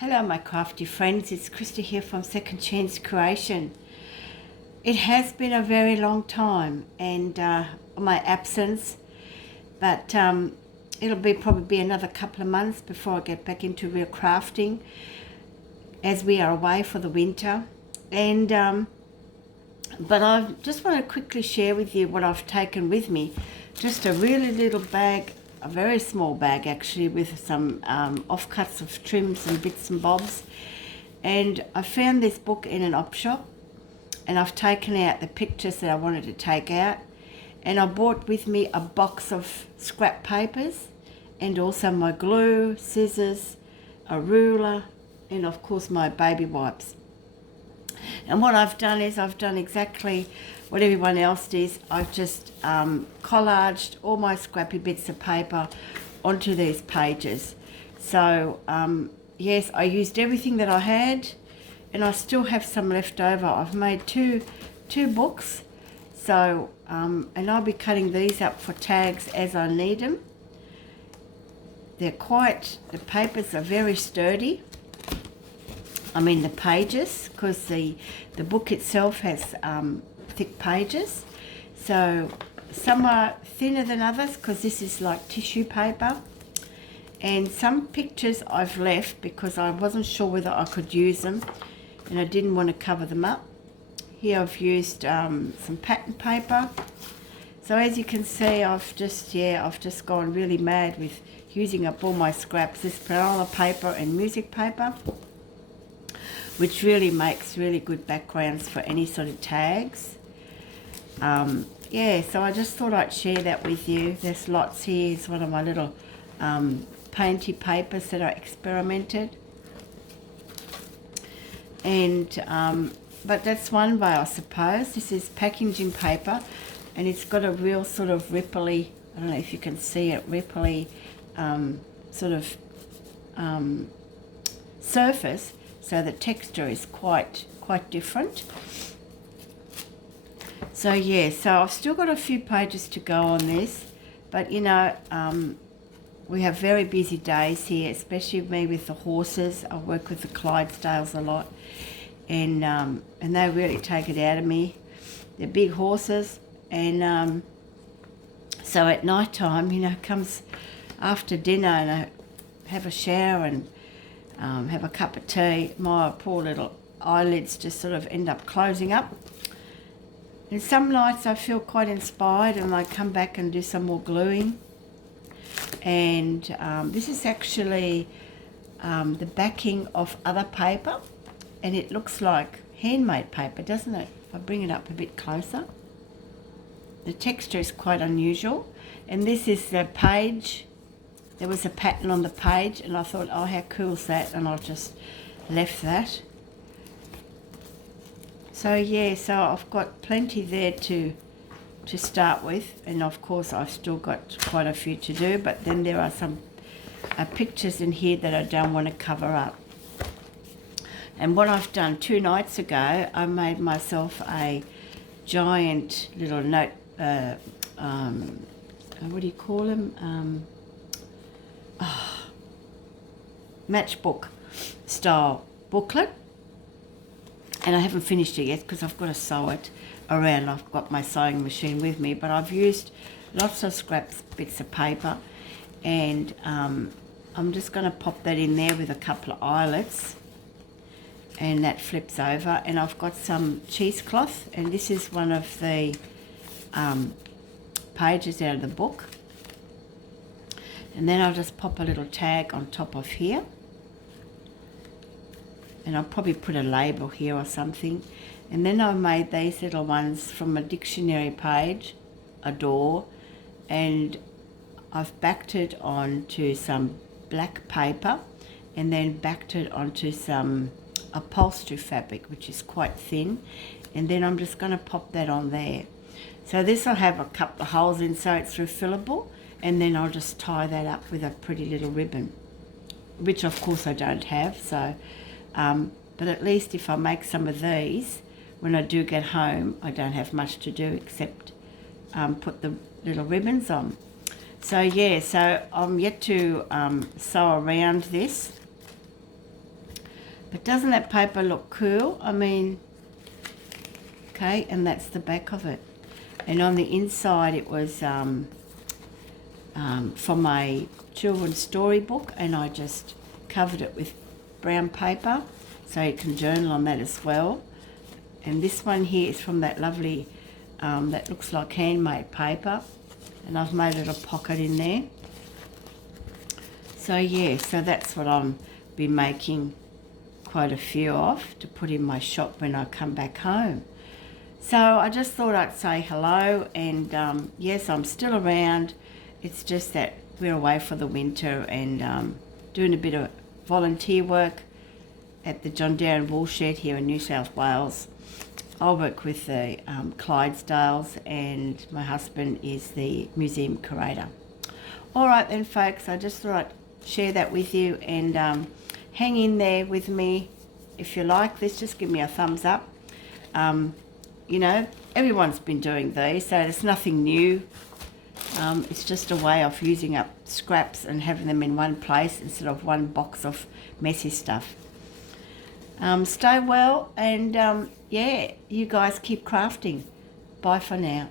Hello my crafty friends, it's Krista here from Second Chance Creation. It has been a very long time and my absence, but it'll probably be another couple of months before I get back into real crafting as we are away for the winter. And but I just want to quickly share with you what I've taken with me. Just a really little bag, a very small bag actually, with some offcuts of trims and bits and bobs. And I found this book in an op shop and I've taken out the pictures that I wanted to take out, and I brought with me a box of scrap papers and also my glue, scissors, a ruler, and of course my baby wipes. And what I've done is I've done exactly what everyone else does. I've just collaged all my scrappy bits of paper onto these pages. So yes, I used everything that I had, and I still have some left over. I've made two books. So and I'll be cutting these up for tags as I need them. The papers are very sturdy. I mean the pages, because the book itself has thick pages. So some are thinner than others because this is like tissue paper. And some pictures I've left because I wasn't sure whether I could use them and I didn't want to cover them up. Here I've used some pattern paper. So as you can see, I've just gone really mad with using up all my scraps. This Pranola paper and music paper, which really makes really good backgrounds for any sort of tags. Yeah, so I just thought I'd share that with you. There's lots here. It's one of my little painty papers that I experimented. And but that's one way, I suppose. This is packaging paper, and it's got a real sort of ripply, I don't know if you can see it, ripply sort of surface. So the texture is quite different. So yeah, so I've still got a few pages to go on this, but you know, we have very busy days here, especially me with the horses. I work with the Clydesdales a lot, and they really take it out of me. They're big horses, and so at night time, you know, comes after dinner and I have a shower and have a cup of tea, my poor little eyelids just sort of end up closing up. And some nights I feel quite inspired and I come back and do some more gluing. And this is actually the backing of other paper, and it looks like handmade paper, doesn't it? If I bring it up a bit closer, the texture is quite unusual. And this is the page. There was a pattern on the page and I thought, oh, how cool is that? And I just left that. So yeah, so I've got plenty there to start with, and of course I've still got quite a few to do, but then there are some pictures in here that I don't want to cover up. And what I've done 2 nights ago, I made myself a giant little note, what do you call them? Matchbook style booklet, and I haven't finished it yet because I've got to sew it around. I've got my sewing machine with me, but I've used lots of scraps, bits of paper, and I'm just going to pop that in there with a couple of eyelets, and that flips over. And I've got some cheesecloth, and this is one of the pages out of the book. And then I'll just pop a little tag on top of here. And I'll probably put a label here or something. And then I've made these little ones from a dictionary page, a door, and I've backed it onto some black paper and then backed it onto some upholstery fabric, which is quite thin. And then I'm just going to pop that on there. So this will have a couple of holes in so it's refillable. And then I'll just tie that up with a pretty little ribbon, which of course I don't have. So, but at least if I make some of these, when I do get home, I don't have much to do except put the little ribbons on. So yeah, so I'm yet to sew around this. But doesn't that paper look cool? I mean, okay, and that's the back of it. And on the inside it was from my children's storybook, and I just covered it with brown paper so you can journal on that as well. And this one here is from that lovely, that looks like handmade paper, and I've made a little pocket in there. So yeah, so that's what I'll be making quite a few of to put in my shop when I come back home. So I just thought I'd say hello, and yes, I'm still around. It's just that we're away for the winter, and doing a bit of volunteer work at the John Darren Woolshed here in New South Wales. I work with the Clydesdales, and my husband is the museum curator. All right then, folks, I just thought I'd share that with you, and hang in there with me. If you like this, just give me a thumbs up. You know, everyone's been doing these, so it's nothing new. It's just a way of using up scraps and having them in one place instead of one box of messy stuff. Stay well, and yeah, you guys keep crafting. Bye for now.